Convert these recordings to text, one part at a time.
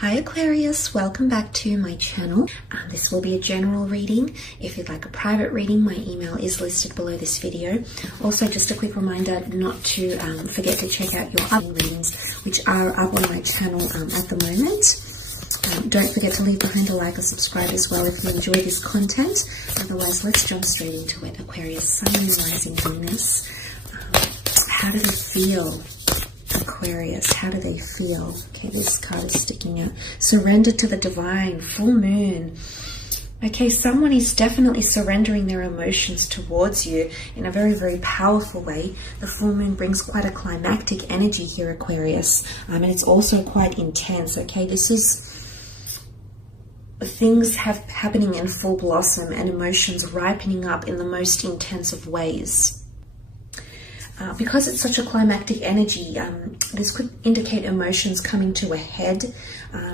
Hi Aquarius, welcome back to my channel. This will be a general reading. If you'd like a private reading, my email is listed below this video. Also, just a quick reminder not to forget to check out your other readings, which are up on my channel at the moment. Don't forget to leave behind a like or subscribe as well if you enjoy this content. Otherwise, let's jump straight into it. Aquarius, Sun, Moon, Rising, Venus. How do they feel? Aquarius, how do they feel? Okay, this card is sticking out. Surrender to the divine, full moon. Okay, someone is definitely surrendering their emotions towards you in a very, very powerful way. The full moon brings quite a climactic energy here, Aquarius. And it's also quite intense, okay? This is things happening in full blossom and emotions ripening up in the most intense of ways. Because it's such a climactic energy, this could indicate emotions coming to a head.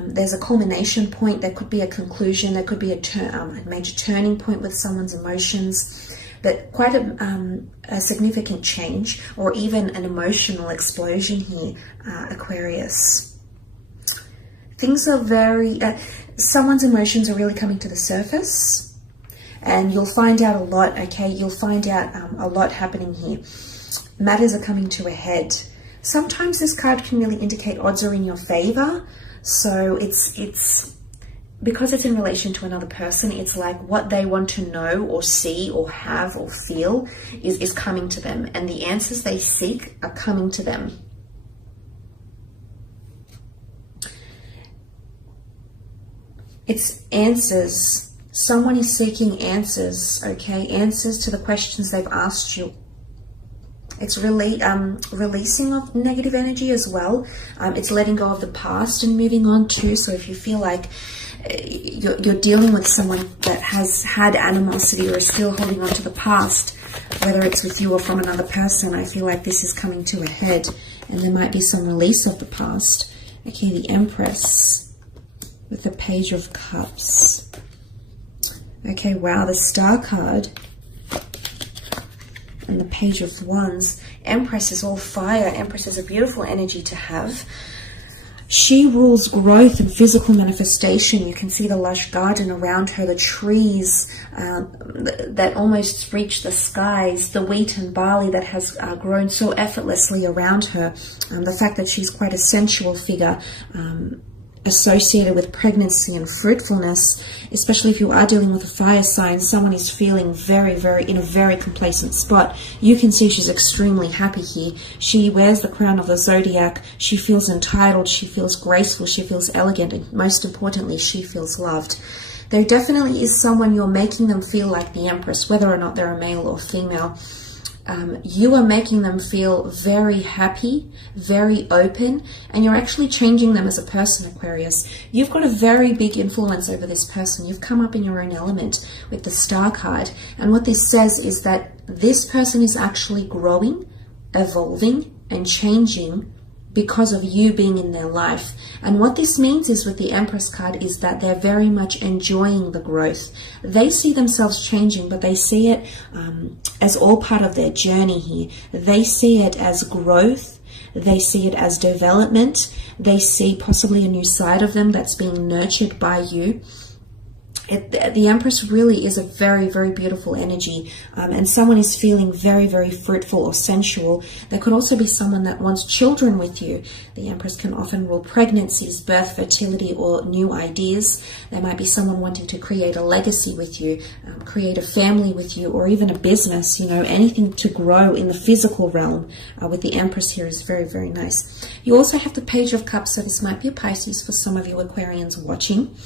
There's a culmination point. There could be a conclusion. There could be a major turning point with someone's emotions. But quite a significant change, or even an emotional explosion here, Aquarius. Things are very... someone's emotions are really coming to the surface. And you'll find out a lot, okay? You'll find out a lot happening here. Matters are coming to a head. Sometimes this card can really indicate odds are in your favor. So it's because it's in relation to another person, it's like what they want to know or see or have or feel is coming to them. And the answers they seek are coming to them. It's answers. Someone is seeking answers, okay? Answers to the questions they've asked you. It's really releasing of negative energy as well. It's letting go of the past and moving on too. So if you feel like you're dealing with someone that has had animosity or is still holding on to the past, whether it's with you or from another person, I feel like this is coming to a head and there might be some release of the past. Okay, the Empress with the Page of Cups. Okay, wow, the Star card. And the Page of Wands. Empress is all fire. Empress is a beautiful energy to have. She rules growth and physical manifestation. You can see the lush garden around her, the trees that almost reach the skies, the wheat and barley that has grown so effortlessly around her. The fact that she's quite a sensual figure, associated with pregnancy and fruitfulness, especially if you are dealing with a fire sign, someone is feeling in a very complacent spot. You can see she's extremely happy here. She wears the crown of the zodiac. She feels entitled. She feels graceful. She feels elegant. And most importantly, she feels loved. There definitely is someone you're making them feel like the Empress, whether or not they're a male or female. You are making them feel very happy, very open, and you're actually changing them as a person, Aquarius. You've got a very big influence over this person. You've come up in your own element with the Star card. And what this says is that this person is actually growing, evolving, and changing because of you being in their life. And what this means is with the Empress card is that they're very much enjoying the growth. They see themselves changing, but they see it as all part of their journey here. They see it as growth. They see it as development. They see possibly a new side of them that's being nurtured by you. The Empress really is a very, very beautiful energy, and someone is feeling very, very fruitful or sensual. There could also be someone that wants children with you. The Empress can often rule pregnancies, birth, fertility, or new ideas. There might be someone wanting to create a legacy with you, create a family with you, or even a business, you know, anything to grow in the physical realm with the Empress here is very, very nice. You also have the Page of Cups, so this might be a Pisces for some of you Aquarians watching.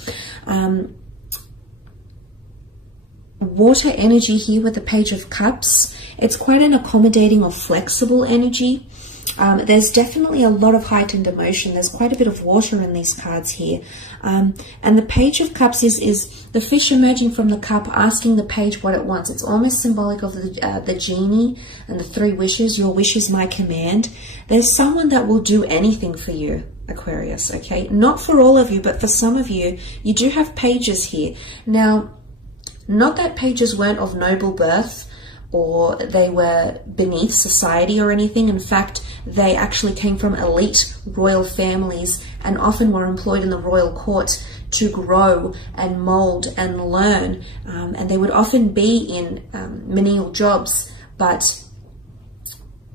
Water energy here with the Page of Cups. It's quite an accommodating or flexible energy. There's definitely a lot of heightened emotion. There's quite a bit of water in these cards here. And the Page of Cups is the fish emerging from the cup, asking the page what it wants. It's almost symbolic of the genie and the 3 wishes. Your wish is my command. There's someone that will do anything for you, Aquarius, okay? Not for all of you, but for some of you, you do have pages here. Now, not that pages weren't of noble birth or they were beneath society or anything. In fact, they actually came from elite royal families and often were employed in the royal court to grow and mold and learn. And they would often be in menial jobs, but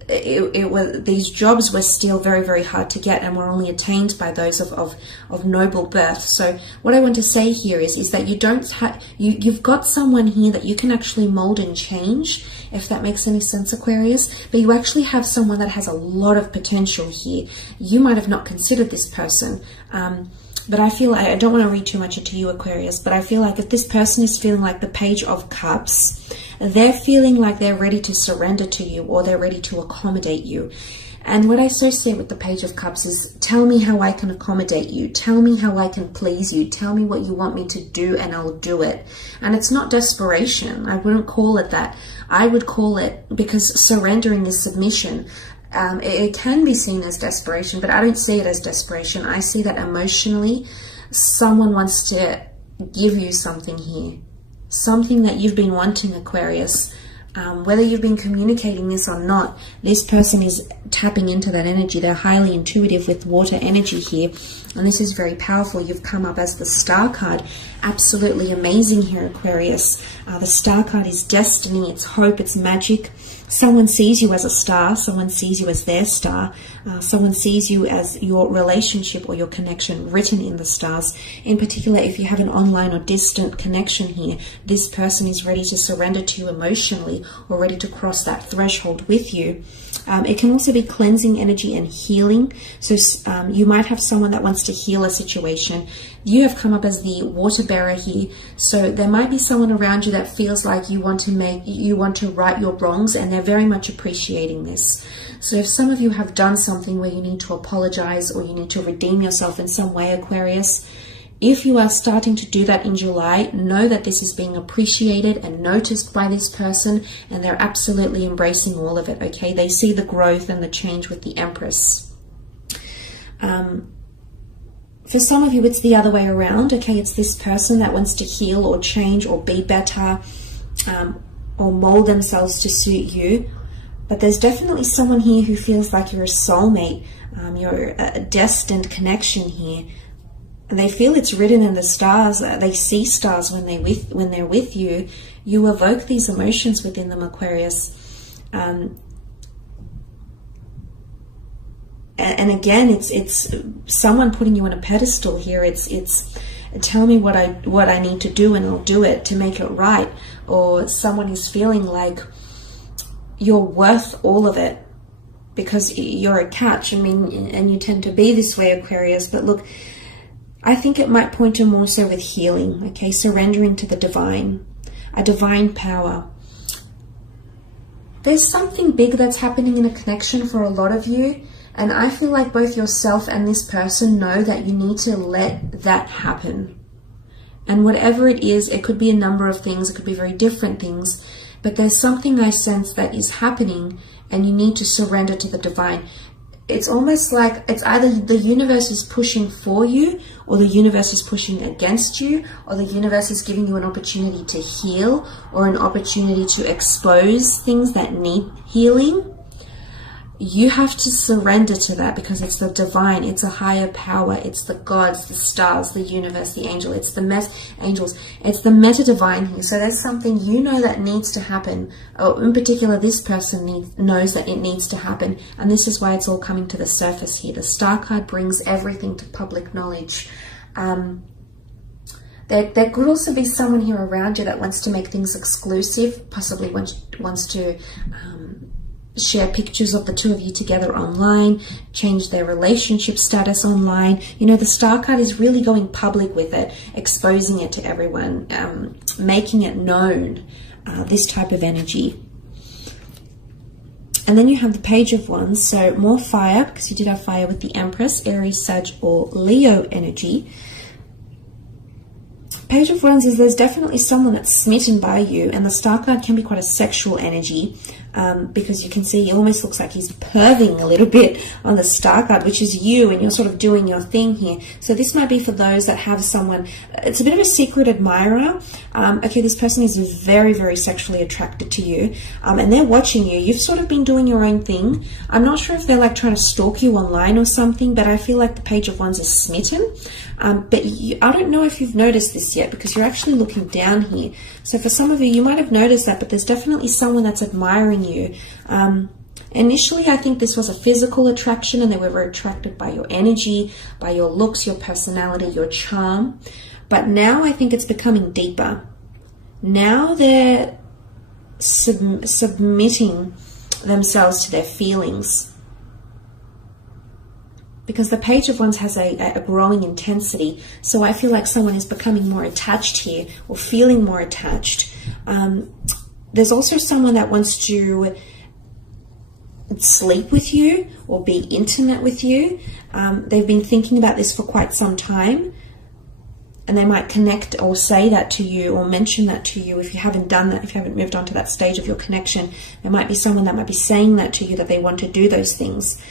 these jobs were still very, very hard to get and were only attained by those of noble birth. So what I want to say here is that you've got someone here that you can actually mold and change, if that makes any sense, Aquarius. But you actually have someone that has a lot of potential here. You might have not considered this person, but I feel I don't want to read too much into you, Aquarius, but I feel like if this person is feeling like the Page of Cups, they're feeling like they're ready to surrender to you, or they're ready to accommodate you. And what I associate with the Page of Cups is, tell me how I can accommodate you. Tell me how I can please you. Tell me what you want me to do and I'll do it. And it's not desperation. I wouldn't call it that. I would call it, because surrendering is submission. It can be seen as desperation, but I don't see it as desperation. I see that emotionally, someone wants to give you something here. Something that you've been wanting, Aquarius. Whether you've been communicating this or not, this person is tapping into that energy. They're highly intuitive with water energy here, and this is very powerful. You've come up as the Star card. Absolutely amazing here, Aquarius. The Star card is destiny, it's hope, it's magic. Someone sees you as a star. Someone sees you as their star. Someone sees you as your relationship or your connection written in the stars. In particular, if you have an online or distant connection here, this person is ready to surrender to you emotionally, or ready to cross that threshold with you. It can also be cleansing energy and healing. So you might have someone that wants to heal a situation. You have come up as the water bearer here. So there might be someone around you that feels like you want to right your wrongs, and they're very much appreciating this. So if some of you have done something where you need to apologize, or you need to redeem yourself in some way, Aquarius, if you are starting to do that in July, know that this is being appreciated and noticed by this person, and they're absolutely embracing all of it, okay? They see the growth and the change with the Empress. For some of you, it's the other way around, okay? It's this person that wants to heal or change or be better, or mold themselves to suit you. But there's definitely someone here who feels like you're a soulmate, you're a destined connection here. They feel it's written in the stars. They see stars when they're with you. You evoke these emotions within them, Aquarius. And again, it's someone putting you on a pedestal here. It's tell me what I need to do, and I'll do it to make it right. Or someone is feeling like you're worth all of it because you're a catch. I mean, and you tend to be this way, Aquarius. But look, I think it might point to more so with healing, okay? Surrendering to the divine, a divine power. There's something big that's happening in a connection for a lot of you, and I feel like both yourself and this person know that you need to let that happen. And whatever it is, it could be a number of things, it could be very different things, but there's something I sense that is happening, and you need to surrender to the divine. It's almost like it's either the universe is pushing for you, or the universe is pushing against you, or the universe is giving you an opportunity to heal, or an opportunity to expose things that need healing. You have to surrender to that, because it's the divine, it's a higher power, it's the gods, the stars, the universe, the angel, it's the angels, it's the meta divine here. So there's something you know that needs to happen, or in particular this person knows that it needs to happen, and this is why it's all coming to the surface here. The Star card brings everything to public knowledge. There could also be someone here around you that wants to make things exclusive, possibly wants to share pictures of the two of you together online, change their relationship status online. You know, the Star card is really going public with it, exposing it to everyone, making it known, this type of energy. And then you have the Page of Wands, so more fire, because you did have fire with the Empress, Aries, Sag, or Leo energy. Page of Wands is there's definitely someone that's smitten by you, and the Star card can be quite a sexual energy. because you can see it almost looks like he's perving a little bit on the star card, which is you, and you're sort of doing your thing here. So this might be for those that have someone, it's a bit of a secret admirer. Okay, this person is very, very sexually attracted to you, and they're watching you. You've sort of been doing your own thing. I'm not sure if they're like trying to stalk you online or something, but I feel like the Page of Wands is smitten. But I don't know if you've noticed this yet, because you're actually looking down here. So for some of you, you might have noticed that, but there's definitely someone that's admiring you. Initially, I think this was a physical attraction, and they were very attracted by your energy, by your looks, your personality, your charm. But now I think it's becoming deeper. Now they're submitting themselves to their feelings, because the Page of Wands has a growing intensity. So I feel like someone is becoming more attached here, or feeling more attached. There's also someone that wants to sleep with you or be intimate with you. They've been thinking about this for quite some time, and they might connect or say that to you or mention that to you. If you haven't done that, if you haven't moved on to that stage of your connection, there might be someone that might be saying that to you, that they want to do those things.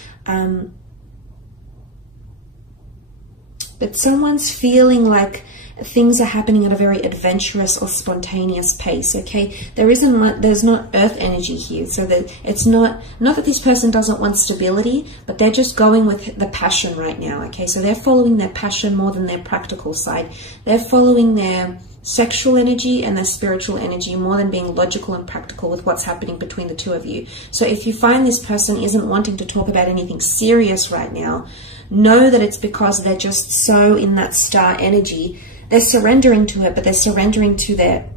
But someone's feeling like things are happening at a very adventurous or spontaneous pace, okay? There's not earth energy here, so that it's not that this person doesn't want stability, but they're just going with the passion right now, okay? So they're following their passion more than their practical side. They're following their sexual energy and their spiritual energy more than being logical and practical with what's happening between the two of you. So if you find this person isn't wanting to talk about anything serious right now, know that it's because they're just so in that star energy. They're surrendering to it, but they're surrendering to their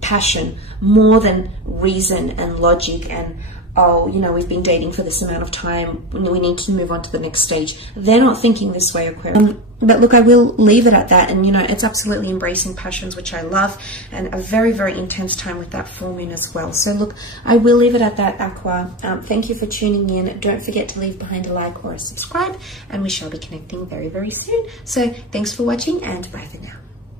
passion more than reason and logic and, oh, you know, we've been dating for this amount of time, we need to move on to the next stage. They're not thinking this way, Aquarius. But look, I will leave it at that. And, you know, it's absolutely embracing passions, which I love, and a very, very intense time with that full moon as well. So look, I will leave it at that, Aqua. Thank you for tuning in. Don't forget to leave behind a like or a subscribe, and we shall be connecting very, very soon. So thanks for watching, and bye for now.